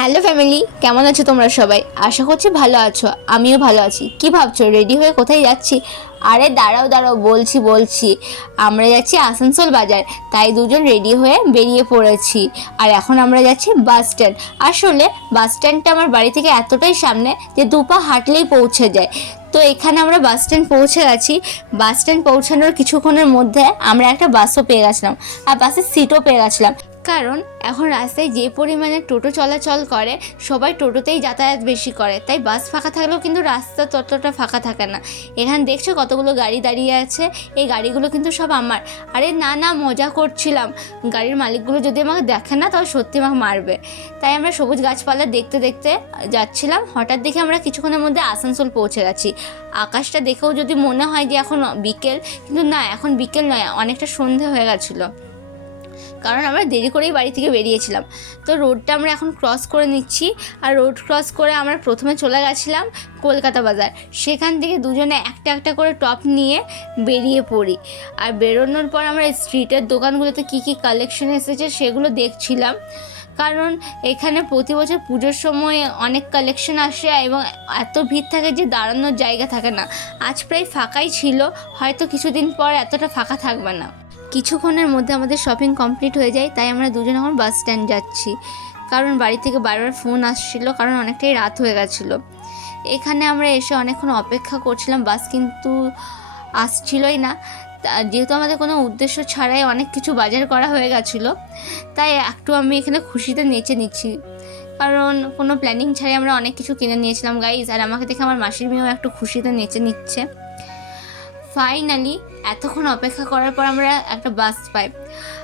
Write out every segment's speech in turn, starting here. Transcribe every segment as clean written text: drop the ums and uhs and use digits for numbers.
Hello family, কেমন আছো তোমরা সবাই? আশা করছি ভালো আছো, আমিও ভালো আছি। কি ভাবছো রেডি হয়ে কোথায় যাচ্ছি? আরে দাঁড়াও দাঁড়াও, বলছি আমরা যাচ্ছি আসানসোল বাজার। তাই দুজন রেডি হয়ে বেরিয়ে পড়েছি। আর এখন আমরা যাচ্ছি বাস স্ট্যান্ড। আসলে বাস স্ট্যান্ডটা আমার বাড়ি থেকে এতটাই সামনে যে দুপা হাঁটলেই পৌঁছে যায়। তো এখানে আমরা বাস স্ট্যান্ড পৌঁছে গেছি। বাস স্ট্যান্ড পৌঁছানোর কিছুক্ষণের মধ্যে আমরা একটা বাসও পেয়ে গেছিলাম, আর বাসের সিটও পেয়ে গেছিলাম। কারণ এখন রাস্তায় যে পরিমাণে টোটো চলাচল করে, সবাই টোটোতেই যাতায়াত বেশি করে, তাই বাস ফাঁকা থাকলেও কিন্তু রাস্তা ততটা ফাঁকা থাকে না। এখানে দেখছো কতগুলো গাড়ি দাঁড়িয়ে আছে, এই গাড়িগুলো কিন্তু সব আমার। আরে না না, মজা করছিলাম। গাড়ির মালিকগুলো যদি আমাকে দেখে না তাহলে সত্যি আমাকে মারবে। তাই আমরা সবুজ গাছপালা দেখতে দেখতে যাচ্ছিলাম। হঠাৎ দেখে আমরা কিছুক্ষণের মধ্যে আসানসোল পৌঁছে গেছি। আকাশটা দেখেও যদি মনে হয় যে এখন বিকেল, কিন্তু না, এখন বিকেল নয়, অনেকটা সন্ধে হয়ে গেছিলো। কারণ আমরা দেরি করেই বাড়ি থেকে বেরিয়েছিলাম। তো রোডটা আমরা এখন ক্রস করে নিচ্ছি। আর রোড ক্রস করে আমরা প্রথমে চলে গেছিলাম কলকাতা বাজার। সেখান থেকে দুজনে একটা একটা করে টপ নিয়ে বেরিয়ে পড়ি। আর বেরোনোর পর আমরা স্ট্রিটের দোকানগুলোতে কী কী কালেকশন এসেছে সেগুলো দেখছিলাম। কারণ এখানে প্রতি বছর পুজোর সময় অনেক কালেকশন আসে এবং এত ভিড় থাকে যে দাঁড়ানোর জায়গা থাকে না। আজ প্রায় ফাঁকাই ছিল, হয়তো কিছুদিন পর এতটা ফাঁকা থাকবে না। কিছুক্ষণের মধ্যে আমাদের শপিং কমপ্লিট হয়ে যায়, তাই আমরা দুজন এখন বাস স্ট্যান্ড যাচ্ছি। কারণ বাড়ি থেকে বারবার ফোন আসছিল, কারণ অনেকটাই রাত হয়ে গেছিলো। এখানে আমরা এসে অনেকক্ষণ অপেক্ষা করছিলাম, বাস কিন্তু আসছিলই না। যেহেতু আমাদের কোনো উদ্দেশ্য ছাড়াই অনেক কিছু বাজার করা হয়ে গেছিলো, তাই একটু আমি এখানে খুশিতে নেচে নিচ্ছি। কারণ কোনো প্ল্যানিং ছাড়াই আমরা অনেক কিছু কিনে নিয়েছিলাম গাইজ। আর আমাকে দেখে আমার মাসির মেয়েও একটু খুশিতে নেচে নিচ্ছে। ফাইনালি এতক্ষণ অপেক্ষা করার পর আমরা একটা বাস পাই।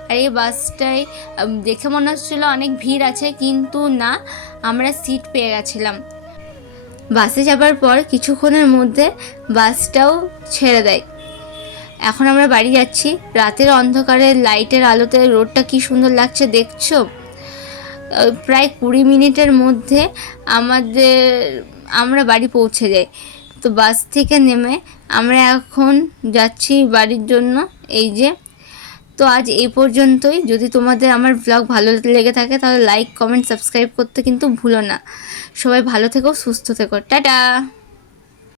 আর এই বাসটায় দেখে মনে হচ্ছিলো অনেক ভিড় আছে, কিন্তু না, আমরা সিট পেয়ে গেছিলাম। বাসে যাবার পর কিছুক্ষণের মধ্যে বাসটাও ছেড়ে দেয়। এখন আমরা বাড়ি যাচ্ছি। রাতের অন্ধকারে লাইটের আলোতে রোডটা কি সুন্দর লাগছে দেখছো। প্রায় 20 মিনিটের মধ্যে আমরা বাড়ি পৌঁছে যাই। তো বাস থেকে নেমে আমরা এখন যাচ্ছি বাড়ির জন্য। এই যে, তো আজ এই পর্যন্তই। যদি তোমাদের আমার ব্লগ ভালো লেগে থাকে তাহলে লাইক, কমেন্ট, সাবস্ক্রাইব করতে কিন্তু ভুলো না। সবাই ভালো থেকো, সুস্থ থেকো, টাটা।